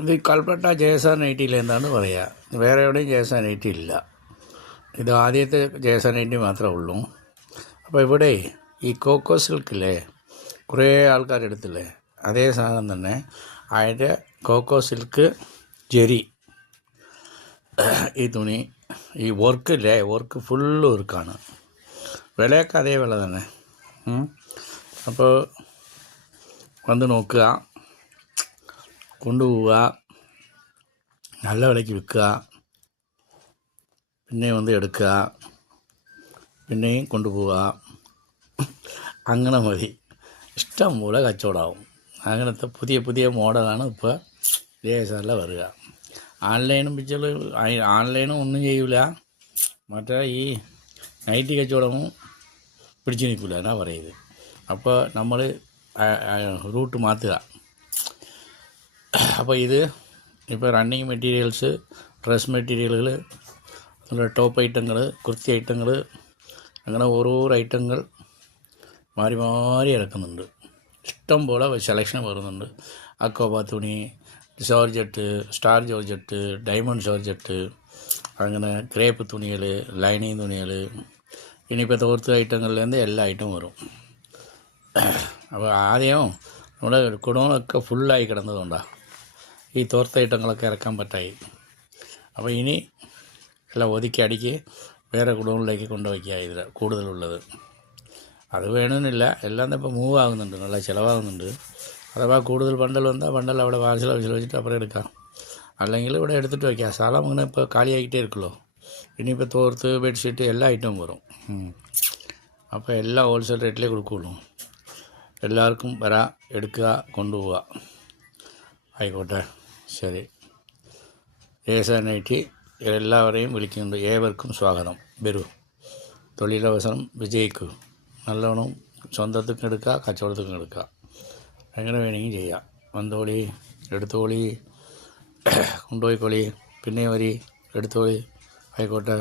ഇത് കൽപ്പറ്റ ജയസാൻ നൈറ്റിയിലെന്താണ് പറയുക, വേറെ എവിടെയും ജയസാൻ നൈറ്റി ഇല്ല. ഇത് ആദ്യത്തെ ജയസാൻ നൈറ്റി മാത്രമേ ഉള്ളൂ. അപ്പോൾ ഇവിടെ ഈ കോക്കോ സിൽക്കില്ലേ, കുറേ ആൾക്കാരെടുത്തില്ലേ, അതേ സാധനം തന്നെ അതിൻ്റെ കോക്കോ സിൽക്ക് ജെരി ഈ തുണി, ഈ വർക്കില്ലേ, വർക്ക് ഫുള്ള് വർക്കാണ്. വിലയൊക്കെ അതേ വില തന്നെ. അപ്പോൾ വന്ന് നോക്കുക, കൊണ്ടുപോവുക, നല്ല വിലയ്ക്ക് വിൽക്കുക, പിന്നെയും വന്ന് എടുക്കുക, പിന്നെയും കൊണ്ടുപോവുക. അങ്ങനെ മതി, ഇഷ്ടം പോലെ കച്ചവടമാവും. അങ്ങനത്തെ പുതിയ പുതിയ മോഡലാണ് ഇപ്പോൾ ജയസാനിൽ വരിക. ഓൺലൈനും ഓൺലൈനും ഒന്നും ചെയ്യൂല, മറ്റേ ഈ നൈറ്റി കച്ചവടവും പിടിച്ചു നിൽക്കില്ല എന്നാ പറയുന്നത്. അപ്പോൾ നമ്മൾ റൂട്ട് മാറ്റുക. അപ്പോൾ ഇത് ഇപ്പോൾ റണ്ണിങ് മെറ്റീരിയൽസ്, ഡ്രസ് മെറ്റീരിയലുകൾ, ടോപ്പ് ഐറ്റങ്ങൾ, കുർത്തി ഐറ്റങ്ങൾ, അങ്ങനെ ഓരോ ഐറ്റങ്ങൾ മാറി മാറി ഇറക്കുന്നുണ്ട്. ഇഷ്ടം പോലെ സെലക്ഷൻ വരുന്നുണ്ട്. അക്കോബ തുണി, georgette, star georgette, diamond georgette, അങ്ങനെ ക്രേപ്പ് തുണികൾ, ലൈനിങ് തുണികൾ, ഇനിയിപ്പോൾ തോർത്ത് ഐറ്റങ്ങളിലേருந்து എല്ലാ ഐറ്റവും വരും. അപ്പോൾ ആദ്യം നമ്മുടെ കുടങ്ങളൊക്കെ ഫുള്ളായി കിടന്നതുകൊണ്ടാണ് ഈ തോർത്ത് ഐറ്റങ്ങളൊക്കെ ഇറക്കാൻ പറ്റായി. അപ്പോൾ ഇനി എല്ലാം ഒതുക്കി അടുക്കി വേറെ കുടങ്ങളിലേക്ക് കൊണ്ടുവയ്ക്കുക. ഇതിൽ കൂടുതലുള്ളത് അത് വേണമെന്നില്ല, എല്ലാം ഇപ്പോൾ മൂവ് ആകുന്നുണ്ട്, നല്ല ചിലവാകുന്നുണ്ട്. അഥവാ കൂടുതൽ ബണ്ടൽ വന്നാൽ ബണ്ടൽ അവിടെ വാശിൽ വെച്ചിട്ട് അപ്പുറം എടുക്കാം, അല്ലെങ്കിൽ ഇവിടെ എടുത്തിട്ട് വയ്ക്കാം. സ്ഥലം അങ്ങനെ ഇപ്പോൾ കാലിയായിട്ടേ ഇരിക്കുള്ളൂ. ഇനിയിപ്പോൾ തോർത്ത്, ബെഡ്ഷീറ്റ് എല്ലാ ഐറ്റവും വരും. അപ്പോൾ എല്ലാം ഹോൾസെയിൽ റേറ്റിലേ കൊടുക്കുകയുള്ളൂ. എല്ലാവർക്കും വരാം, എടുക്കുക, കൊണ്ടുപോവുക. ആയിക്കോട്ടെ, ശരി. ജയസാൻ നൈറ്റി എല്ലാവരെയും വിളിക്കുന്നുണ്ട്. ഏവർക്കും സ്വാഗതം. വരൂ, തൊഴിലവസരം വിജയിക്കൂ. നല്ലോണം സ്വന്തത്തിനും എടുക്കുക, കച്ചവടത്തിനും എടുക്കുക, എങ്ങനെ വേണമെങ്കിൽ ചെയ്യാം. വന്നോളി, എടുത്തോളി, കൊണ്ടുപോയിക്കോളി, പിന്നെ വരി, എടുത്തോളി. ആയിക്കോട്ടെ.